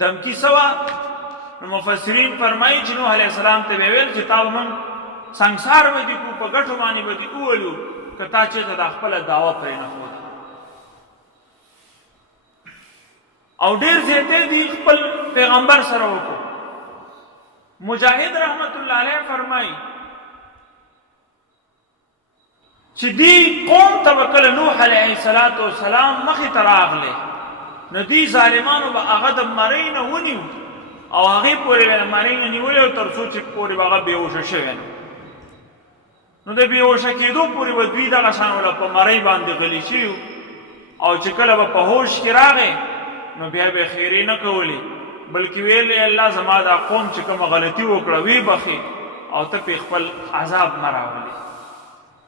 دمکی سوا. نو مفسرین فرمایي چې نوح علیه السلام ته ویل چې تا موږ سنګسار به دي کو، په ګټو باندې به دي وولو که تا چېرته دا خپله دعوه پرې نه ښوده. او ډېر زیاتې دي خپل پیغمبر سره وکړو. مجاهد رحمت الله علیه فرمایي چې دی قوم ته به کله نوح علیه السلام مخې ته راغلی، نو دی ظالمانو به هغه د مرۍ نه ونیو او هغې پورې به د مرۍ نه نیولی او تر څو چې پورې به هغه بېهوشه شوی نو د بېهوشه کېدو پورې به دوی دغه شان وله په مرۍ باندې غلي شوي او چې کله به په هوش کې راغی نو بیا به یې خیرې نه کولې، بلکې ویل الله زما دا قوم چې کومه غلطي وکړه ویې بخې او ته پې خپل عذاب مه راولې.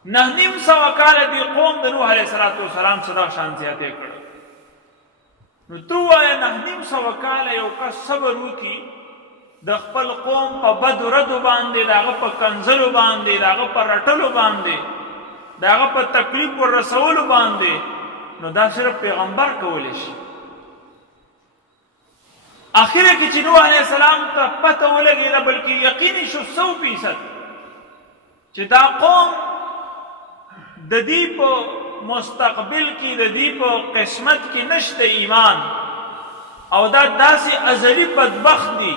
900 کاله دې قوم د نوح علیه السلام څه دغه شان زیاتې کړی. نو ته ووایه 900 کاله یو کس صبر وکړي د خپل قوم په بدو ردو باندې، د هغه په کنځلو باندې، د هغه په رټلو باندې، د هغه په تکلیف وررسولو باندې، نو دا صرف پیغمبر کولی شي. آخره کې چې نوح علیه السلام ته پته ولګېده بلکې یقیني شو 100% چې دا قوم د دې په مستقبل کې د دې په قسمت کې نشته ایمان او دا داسې ازلي بدبخت دي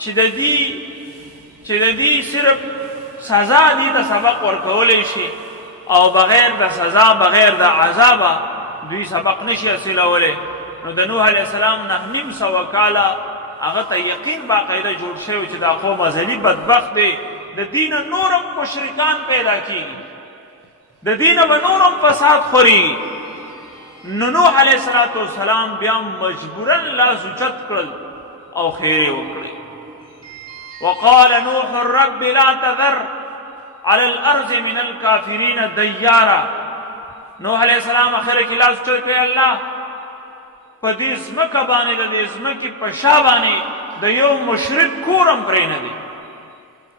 چې د دې صرف سزا دي د سبق ورکولی شي او بغیر د سزا بغیر د عذابه دوی سبق نشي حاصلولی. نو د نوح علیه السلام 900 کاله هغه ته یقین باقاعده جوړ شوی چې دا قوم ازلي بدبخت دی، د دې نه نورم مشرکان پیدا کېږي، د دې نه به نورم فساد خوري. نو نوح علیه السلام بیا مجبورا لاس اوچت کړل او خیرې وکړې. وقال نوح رب لا تذر على الارض من الكافرین دیارا. نوح علیه السلام اخره کې لاس اوچت کړی، الله په دې ځمکه باندې د دې ځمکې په شا باندې د یو مشرک کورم پرېنهدي.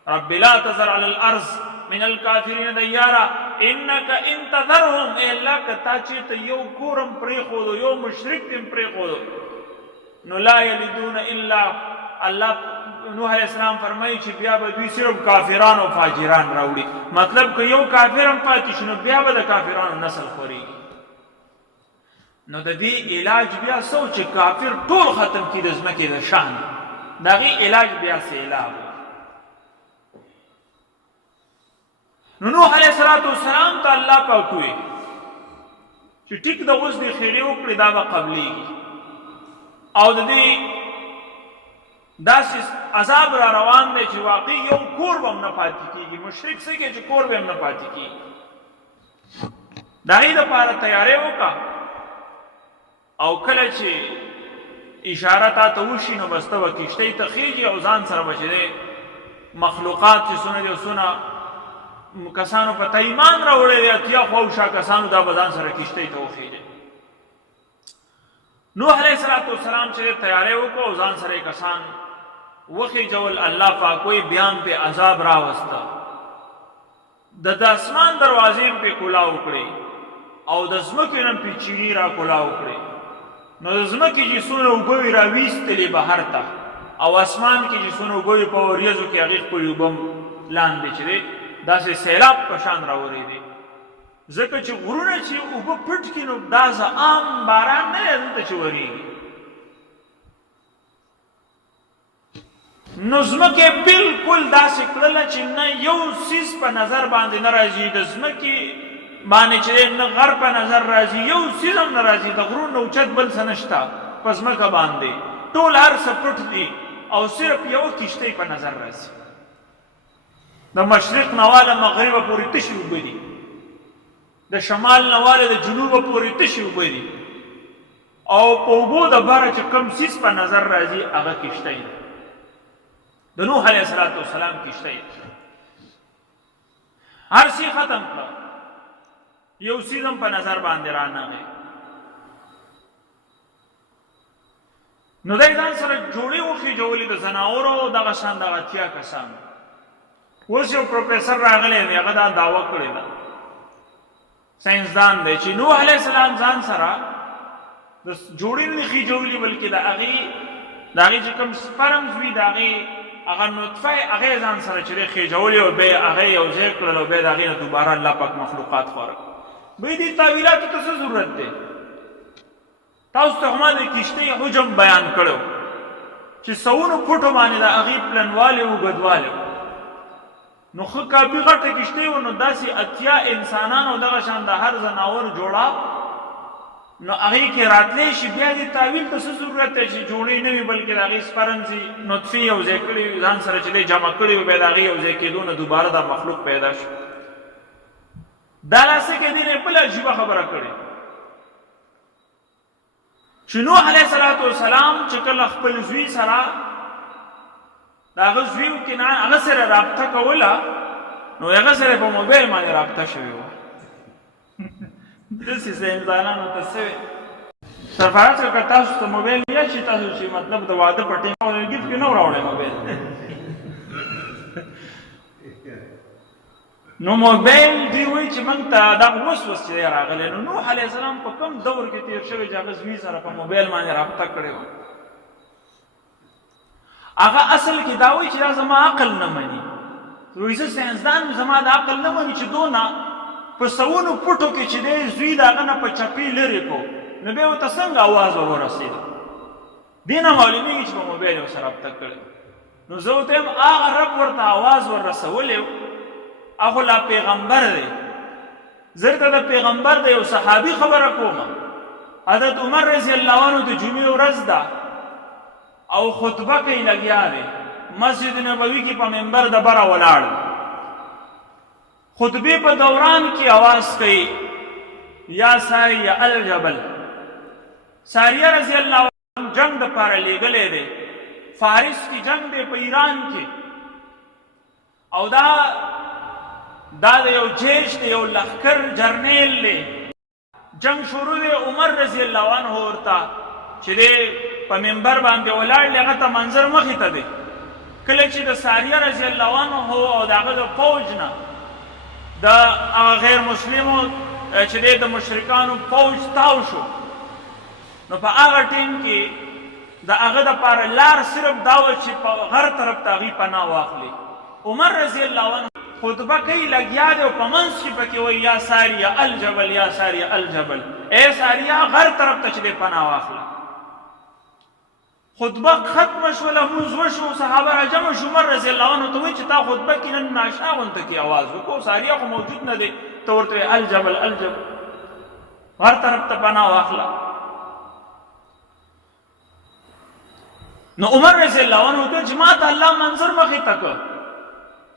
رب لا تذر على الارض من الكافرین دیارا انک ان تذرهم، ای الله که تا چېرته یو کورم پرېښودو یو مشرک دې پرېښودو نو لا یلدون الا، الله نوح علیه السلام فرمایي چې بیا به دوی صرف کافران او فاجران راوړي. مطلب که یو کافر هم پاتې شي نو بیا به د کافرانو نسل خورېږي. نو د دې علاج بیا څه چې کافر ټول ختم کړي د ځمکې د شان، د هغې علاج بیا سیلاب. نو نوح علیه السلام ته الله پاک وویل چې ټیک د اوس دې خیرې وکړې دا به قبلېږي او د دې داسې عذاب را روان دی چې واقعي یو کور به هم نه پاتې کېږي. مشرک څه کوي چې کور به هم نه پاتې کېږي. د هغې دپاره تیاری وکړه او کله چې اشاره تا ته وشي نو بس ته به کښتۍ ته خیږي او ځان سره به چې دی مخلوقات چې څونه دي او څونه کسانو په ته ایمان راوړی دی، اتیا خواوشا کسانو دا به ځان سره کښتۍ ته وخیږي. نوح علیه السلام چې تیاری وکړو او ځان سره کسان وخیجول، الله پاک وایي بیا هم پې عذاب راوسته، د اسمان دروازې هم پې کلاو کړې او د ځمکې نه پې چیني را کلاو کړې. نو د ځمکې چې څونه اوبه وي راویستلې بهر ته او اسمان کې چې څونه اوبه وي په وریځو کې هغې خپلې اوبه لاندې چې دی داسې سیلاب په شان راورېدې. ځکه چې غرونه چې اوبه پټ کړي نو دا عام باران نه دی دلته چې ورېږي. نو ځمکې بلکل داسې کړله چې نه یو څیز په نظر باندې نه راځي، د ځمکې باندې چې نه غر په نظر راځي، یو څیز هم نه راځي، د غرونو نه اوچت بل څه نشته په ځمکه باندې، ټول هر څه پټ دي او صرف یوه کښتۍ په نظر راځي. د مشرق نواله مغربه پورې تشې اوبه دي، د شمال نواله د جنوبه پورې تشې اوبه دي او په اوبو د باره چې کوم څیز په نظر راځي هغه کښتۍ ده. د نوح علیه السلام کښتۍ هر څه ختم کړه، یو څیز هم په نظر باندې رانغی. نو دی ځان سره جوړې وخېجولې د ځناورو دغه شان دغه اتیا کسان. اوس یو پروفیسر راغلی دی هغه دا دعوه کړې ده، ساینسدان دی، چې نوح علیه السلام ځان سره د جوړې نه خېجولې بلکې د هغې د هغې چې کوم سپرمز وي د هغې هغه نطفه هغې ځان سره چې دی خېجولې او بیا هغې یو ځای کړل او بیا د هغې نه دوباره الله پاک مخلوقات خواره بیا دې تعویلاتو ته څه ضرورت دی؟ تاسو ته خو ما د کښتۍ حجم بیان کړی چې سوونو فوټو باندې د هغې پلنوالی اوږدوالی نو ښه کافي غټه کښتۍ وه نو داسې اتیا انسانان او دغه شان د هر ځناور جوړه نو هغې کې راتلی شي بیا دې تعویل ته څه ضرورت دی چې جوړې نه وي بلکې د هغې سپرمزي نطفې یو ځای کړي وي ځان سره چې دی جمع کړي وي بیا د هغې یو ځای کېدو نه دوباره دا مخلوق پیدا شي دا لاسه کې دې نه بله عجیبه خبره کړې چې نوح علیه السلام چې کله خپل زوی سره د هغه زوی و کنعان هغه سره رابطه کوله نو هغه سره په موبایل باندې رابطه شوې وه داسې انسانانو ته څه سرفراز که تاسو ته موبایل یا چې تاسو چې مطلب د واده په ټیم ګیفټ کې نه راوړی موبایل نو موبایل دی وایي چې موږ ته دا اوس چې دی راغلی نو نوح علیه السلام په کوم دور کې تېر شوی چې هغه زوی سره په موبایل باندې رابطه کړې وه هغه اصل کې دا وایي چې دا زما عقل نه مني وایي زه ساینسدان زما د عقل نه مني چې دونه په سوونو پټو کې چې دی زوی د هغه نه په چپې لرې کړو نو بیا ورته څنګه اواز ورسېده دې نه معلومېږي چې په موبایل ورسره رابطه کړې نو زه ورته یم هغه رب ورته اواز وررسولی هغه لا پیغمبر دی زه درته د پیغمبر د یو صحابي خبره کومه حضرت عمر رضی الله عنه د جمعې ورځ ده او خطبه کوي لګیا دی مسجد نبوي کې په منبر د بره ولاړ خطبې په دوران کې आवाज کوي یا ساریه الجبل ساریه رضی الله عنه جنگ د پاره لېږلی دی فارس کی جنگ دی په ایران کې او دا د یو جیش دی یو لښکر جرنیل دی جنگ شروع دی عمر رضی الله عنه ورته چې دی په منبر باندې ولاړ دی هغه ته منظر مخې ته دی کله چې د ساریه رضی الله عنه او د هغه د فوج نه د غیر مسلمو چې دی د مشرکانو فوج تاو شو نو په هغه ټیم کې د هغه دپاره لار صرف دا وه چې په غر طرف ته هغوی پناه واخلي عمر رضی الله عنه خطبه کوي لګیا دی او په منځ کې پکې وایي یا ساریه الجبل یا ساریه الجبل ای ساریه غر طرف ته چې دی پناه واخله خطبه ختمه شوله مونځ وشو صحابه راجمع شو عمر رضی الله عنه ته وایي چې تا خطبه کې نن ناشنا غونته کې اواز وکړو ساریه خو موجود نه دی ته ورته وایي الجبل الجبل هر طرف ته پناه واخله نو عمر رضی الله عنه ته چې ما ته الله منظر مخې ته کړ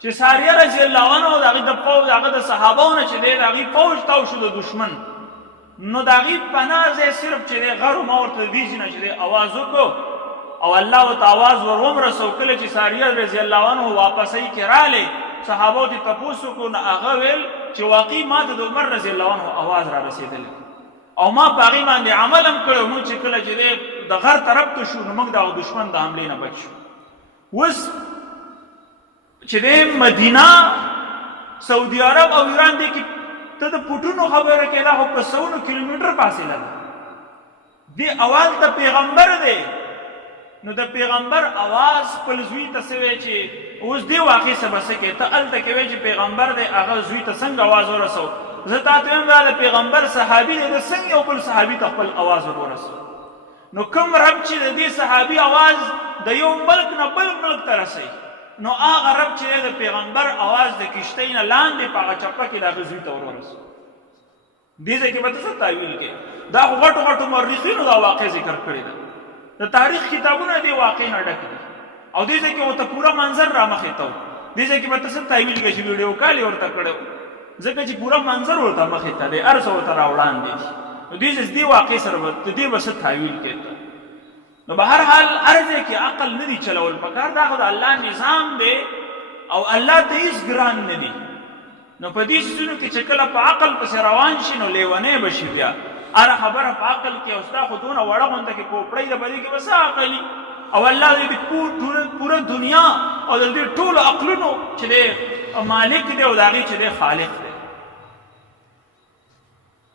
چې ساریه رضی الله عنه د هغې د فوج هغه د صحابو نه چې دی د هغې فوج تاو شو د دشمن نو د هغې پناه ځای صرف چې دی غر ما ورته د دې ځای نه چې دی اواز وکړو او الله ورته اواز ور ومرسو کله چې ساریه رضی الله عنه واپسۍ کې رالی صحابو ته تپوس وکړو نو هغه ویل چې واقعي ما ته د عمر رضی الله عنه اواز را رسېدلی او ما په هغې باندې عمل هم کړی موږ چې کله چې دی د غر طرف ته شو نو موږ د دشمن د حملې نه بچ شو اوس چې دی مدینه سعودي عرب او ایران دی کې ته د پوټونو خبره کې دا خو په سوونو کیلومیټر فاصله ده دې اواز د پیغمبر دی نو د پیغمبر اواز خپل زوی ته څه وی چې اوس دې واقع څه به څه کوې ته هلته کې وی چې پیغمبر دی هغه زوی ته څنګه اواز ورسو زه تا ته وایم دا د پیغمبر صحابي دی د څنګه یو بل صحابي ته خپل اواز ورسو نو کوم رب چې د دې صحابي اواز د یو ملک نه بل ملک ته رسوي نو هغه رب چې د پیغمبر اواز د کښتۍ نه لاندې په هغه چپه کې د هغه زوی ته ورسو دې ځای کې به ته څه تعویل کې دا خو غټو غټو مورخینو دا واقع ذکر کړې ده د تاریخ کتابونه دې واقع نه ډک دي او دې ځای کې ورته پوره منظر را مخې ته و دې ځای کې به ته څه تعویل کې چې ویډیو کال یې ورته کړی ځکه چې پوره منظر ورته مخې ته دی هر څه ورته را وړاندې دي نو دې واقع سره به دې به څه تعویل کې نو به هر حال هر ځای کې عقل نه دي چلول پکار دا خو د الله نظام دی او الله ته هېڅ ګران نه دي نو په دې څیزونو کې چې کله په عقل پسې روان شي نو لیونی به شي بیا هره خبره په عقل کې او ستا خو دونه وړه غونده کې کوپړۍ ده په دې کې به څه عقلي او الله دې پوره دنیا او د دې ټولو عقلونو چې دی مالک دی او د هغې چې دی خالق دی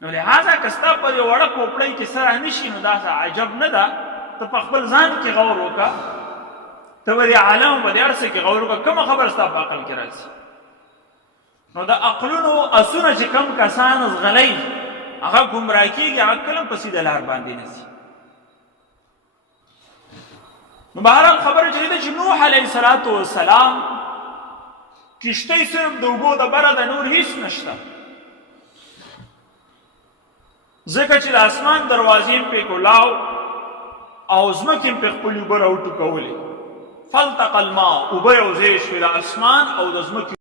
نو لهذا که ستا په یو وړه کوپړۍ کې څه رانشي نو دا څه عجب نه ده ته په خپل ځان کې غور وکړه، ته په دې عالم په دې هر څه کې غور وکړه، کومه خبره ستا په عقل کې راځي. نو د عقلونو اسونه چې کم کسان زغلی هغه ګمراه کېږي، هغه کله په سیده لار باندې نه ځي. نو بهرحال خبره چې ده چې نوح علیه السلام کشتۍ صرف د اوبو د بره د نور هیڅ نشته، ځکه چې د اسمان دروازې پې کولاو او ځمکې پې خپلې اوبه راوټوکولې، فالتقى الماء، اوبه یو ځای شوې د اسمان او د ځمکې